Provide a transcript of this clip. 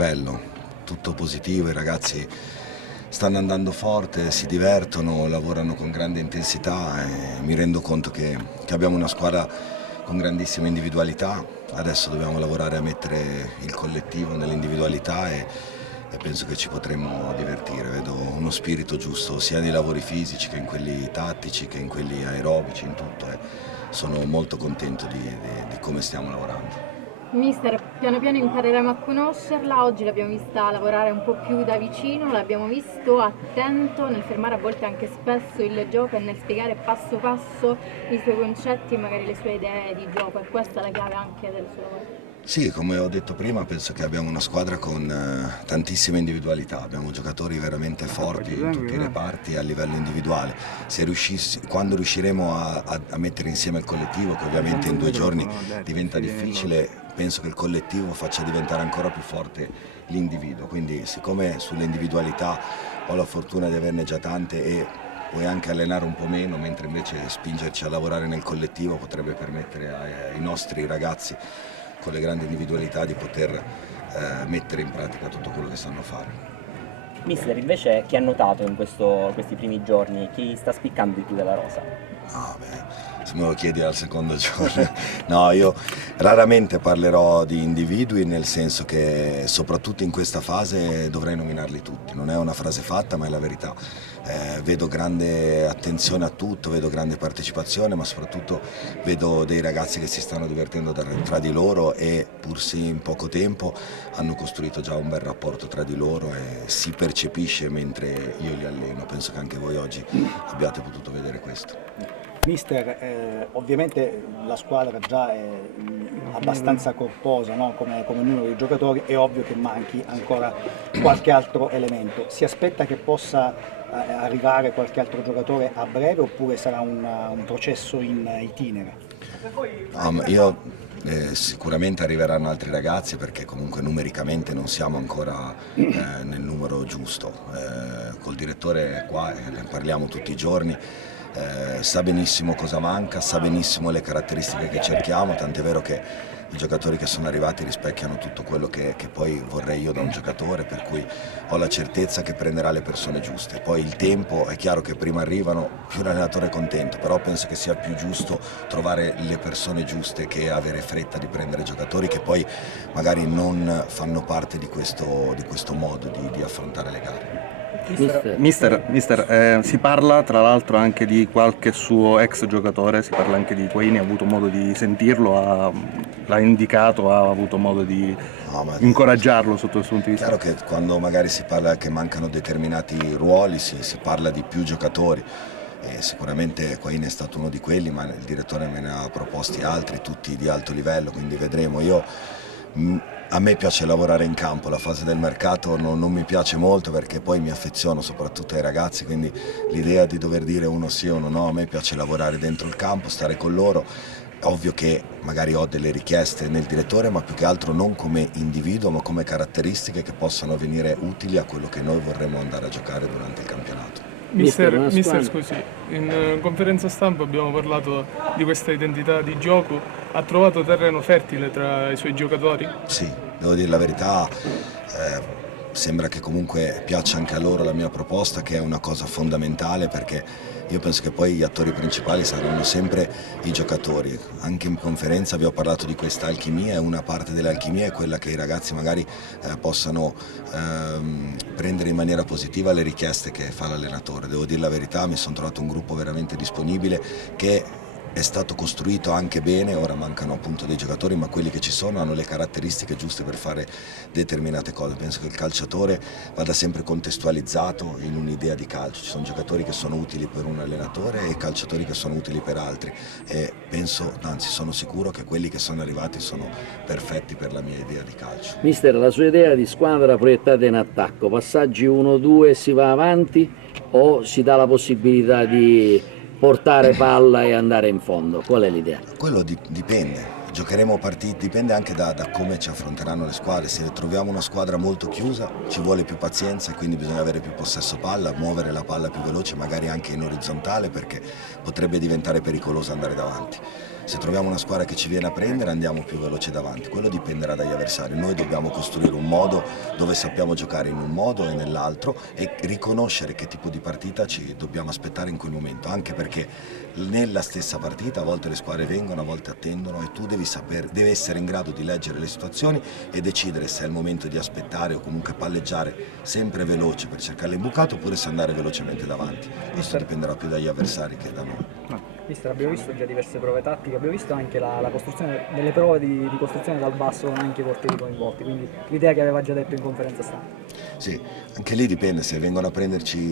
bello, tutto positivo, i ragazzi stanno andando forte, si divertono, lavorano con grande intensità e mi rendo conto che abbiamo una squadra con grandissima individualità. Adesso dobbiamo lavorare a mettere il collettivo nell'individualità e penso che ci potremmo divertire. Vedo uno spirito giusto sia nei lavori fisici che in quelli tattici che in quelli aerobici, in tutto. Sono molto contento di come stiamo lavorando. Mister, piano piano impareremo a conoscerla, oggi l'abbiamo vista lavorare un po' più da vicino, l'abbiamo visto attento nel fermare a volte anche spesso il gioco e nel spiegare passo passo i suoi concetti e magari le sue idee di gioco, e questa è la chiave anche del suo lavoro. Sì, come ho detto prima, penso che abbiamo una squadra con tantissime individualità, abbiamo giocatori veramente forti in tutti i reparti a livello individuale. Quando riusciremo a mettere insieme il collettivo, che ovviamente in 2 giorni diventa difficile, penso che il collettivo faccia diventare ancora più forte l'individuo. Quindi, siccome sulle individualità ho la fortuna di averne già tante e puoi anche allenare un po' meno, mentre invece spingerci a lavorare nel collettivo potrebbe permettere ai nostri ragazzi con le grandi individualità di poter mettere in pratica tutto quello che sanno fare. Mister, invece chi ha notato in questi primi giorni, chi sta spiccando di più della rosa? No, se me lo chiedi al secondo giorno. No, io raramente parlerò di individui, nel senso che soprattutto in questa fase dovrei nominarli tutti. Non è una frase fatta, ma è la verità. Vedo grande attenzione a tutto, vedo grande partecipazione, ma soprattutto vedo dei ragazzi che si stanno divertendo tra di loro e pur sì in poco tempo hanno costruito già un bel rapporto tra di loro e si percepisce mentre io li alleno. Penso che anche voi oggi abbiate potuto vedere questo. Mister, ovviamente la squadra già è abbastanza corposa, no? come numero di giocatori, è ovvio che manchi ancora qualche altro elemento. Si aspetta che possa arrivare qualche altro giocatore a breve oppure sarà un processo in itinere? Sicuramente arriveranno altri ragazzi perché comunque numericamente non siamo ancora nel numero giusto. Col direttore qua ne parliamo tutti i giorni. Sa benissimo cosa manca, sa benissimo le caratteristiche che cerchiamo, tant'è vero che i giocatori che sono arrivati rispecchiano tutto quello che poi vorrei io da un giocatore, per cui ho la certezza che prenderà le persone giuste. Poi il tempo, è chiaro che prima arrivano, più l'allenatore è contento, però penso che sia più giusto trovare le persone giuste che avere fretta di prendere giocatori che poi magari non fanno parte di questo modo di affrontare le gare. Mister, si parla tra l'altro anche di qualche suo ex giocatore, si parla anche di Quaini, ha avuto modo di sentirlo, l'ha indicato, ha avuto modo di incoraggiarlo sotto questo punto di vista? Chiaro che quando magari si parla che mancano determinati ruoli si parla di più giocatori. E sicuramente Quaini è stato uno di quelli, ma il direttore me ne ha proposti altri, tutti di alto livello, quindi vedremo. A me piace lavorare in campo, la fase del mercato non mi piace molto perché poi mi affeziono soprattutto ai ragazzi, quindi l'idea di dover dire uno sì o uno no, a me piace lavorare dentro il campo, stare con loro. Ovvio che magari ho delle richieste nel direttore, ma più che altro non come individuo, ma come caratteristiche che possano venire utili a quello che noi vorremmo andare a giocare durante il campionato. Mister, scusi, in conferenza stampa abbiamo parlato di questa identità di gioco, ha trovato terreno fertile tra i suoi giocatori? Sì, devo dire la verità, sembra che comunque piaccia anche a loro la mia proposta, che è una cosa fondamentale perché io penso che poi gli attori principali saranno sempre i giocatori. Anche in conferenza abbiamo parlato di questa alchimia e una parte dell'alchimia è quella che i ragazzi magari possano prendere in maniera positiva le richieste che fa l'allenatore. Devo dire la verità, mi sono trovato un gruppo veramente disponibile che è stato costruito anche bene, ora mancano appunto dei giocatori, ma quelli che ci sono hanno le caratteristiche giuste per fare determinate cose. Penso che il calciatore vada sempre contestualizzato in un'idea di calcio, ci sono giocatori che sono utili per un allenatore e calciatori che sono utili per altri e penso, anzi sono sicuro che quelli che sono arrivati sono perfetti per la mia idea di calcio. Mister, la sua idea di squadra proiettata in attacco, passaggi 1-2 e si va avanti o si dà la possibilità di portare palla e andare in fondo? Qual è l'idea? Quello dipende, giocheremo partite, dipende anche da come ci affronteranno le squadre. Se troviamo una squadra molto chiusa ci vuole più pazienza e quindi bisogna avere più possesso palla, muovere la palla più veloce, magari anche in orizzontale perché potrebbe diventare pericoloso andare davanti. Se troviamo una squadra che ci viene a prendere andiamo più veloci davanti, quello dipenderà dagli avversari. Noi dobbiamo costruire un modo dove sappiamo giocare in un modo e nell'altro e riconoscere che tipo di partita ci dobbiamo aspettare in quel momento, anche perché nella stessa partita a volte le squadre vengono, a volte attendono e tu devi essere in grado di leggere le situazioni e decidere se è il momento di aspettare o comunque palleggiare sempre veloce per cercare l'imbucato oppure se andare velocemente davanti. Questo dipenderà più dagli avversari che da noi. Mister, abbiamo visto già diverse prove tattiche, abbiamo visto anche la costruzione, delle prove di costruzione dal basso con anche i portieri coinvolti, quindi l'idea che aveva già detto in conferenza stampa. Sì, anche lì dipende, se vengono a prenderci